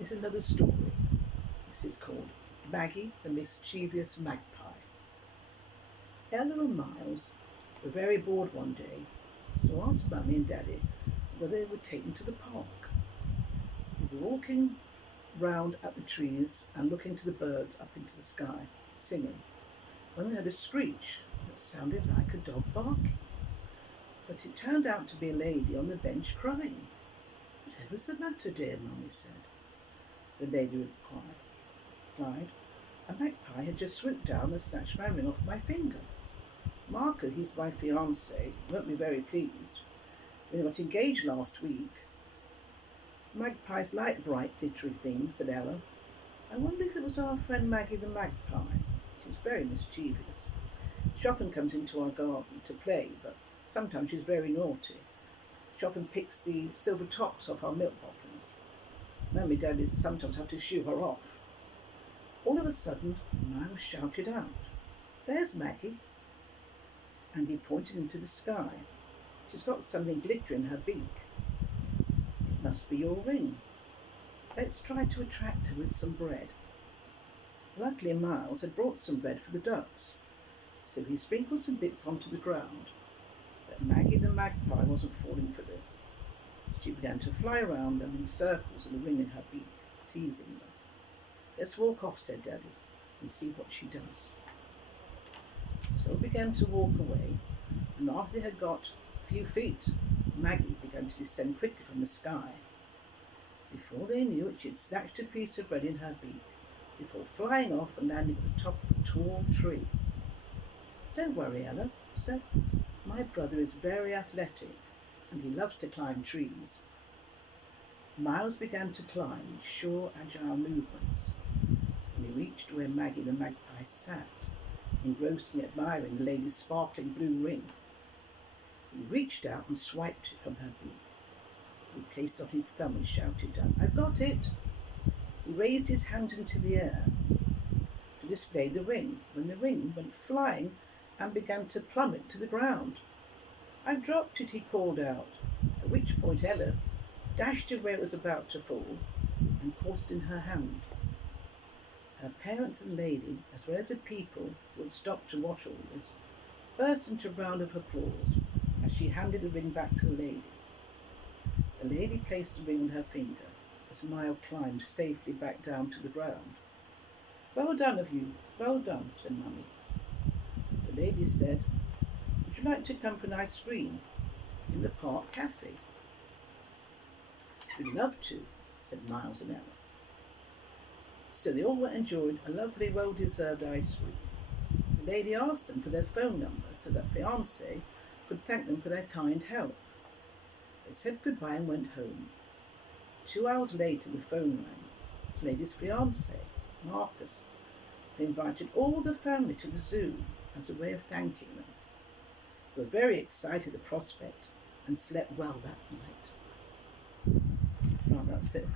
is another story. This is called Maggie, the Mischievous Magpie. Ella and Miles were very bored one day, so asked Mummy and Daddy whether they would take them to the park. They were walking round at the trees and looking to the birds up into the sky, singing, when they heard a screech that sounded like a dog barking. But it turned out to be a lady on the bench crying. "Whatever's the matter, dear?" Mummy said. The lady replied, "A magpie had just swooped down and snatched my ring off my finger. Marco, he's my fiancé, won't be very pleased. We got engaged last week." "Magpies like bright, glittery things," said Ella. "I wonder if it was our friend Maggie the magpie. She's very mischievous. She often comes into our garden to play, but sometimes she's very naughty. She often picks the silver tops off our milk bottles. Mummy and Daddy sometimes have to shoo her off." All of a sudden, Miles shouted out, "There's Maggie!" And he pointed into the sky. "She's got something glittering in her beak. It must be your ring. Let's try to attract her with some bread." Luckily, Miles had brought some bread for the ducks, so he sprinkled some bits onto the ground. But Maggie the magpie wasn't falling for this. She began to fly around them in circles with a ring in her beak, teasing them. "Let's walk off," said Daddy, "and see what she does." So they began to walk away, and after they had got a few feet, Maggie began to descend quickly from the sky. Before they knew it, she had snatched a piece of bread in her beak, before flying off and landing at the top of a tall tree. "Don't worry, Ella," said. "My brother is very athletic, and he loves to climb trees." Miles began to climb with sure, agile movements. When he reached where Maggie the magpie sat, engrossed in admiring the lady's sparkling blue ring, he reached out and swiped it from her beak. He placed it on his thumb and shouted down, "I've got it!" He raised his hand into the air to display the ring, when the ring went flying and began to plummet to the ground. "I've dropped it," he called out, at which point Ella dashed to where it was about to fall and caught it in her hand. Her parents and the lady, as well as the people who had stopped to watch all this, burst into a round of applause as she handed the ring back to the lady. The lady placed the ring on her finger as Miles climbed safely back down to the ground. "Well done of you, well done," said Mummy. The lady said, "Would you like to come for an ice cream in the park cafe?" "We'd love to," said Miles and Ella. So they all enjoyed a lovely, well-deserved ice cream. The lady asked them for their phone number so that fiancé could thank them for their kind help. They said goodbye and went home. 2 hours later, the phone rang. The lady's fiancé, Marcus, had invited all the family to the zoo as a way of thanking them. They were very excited at the prospect and slept well that night. Right, that's it.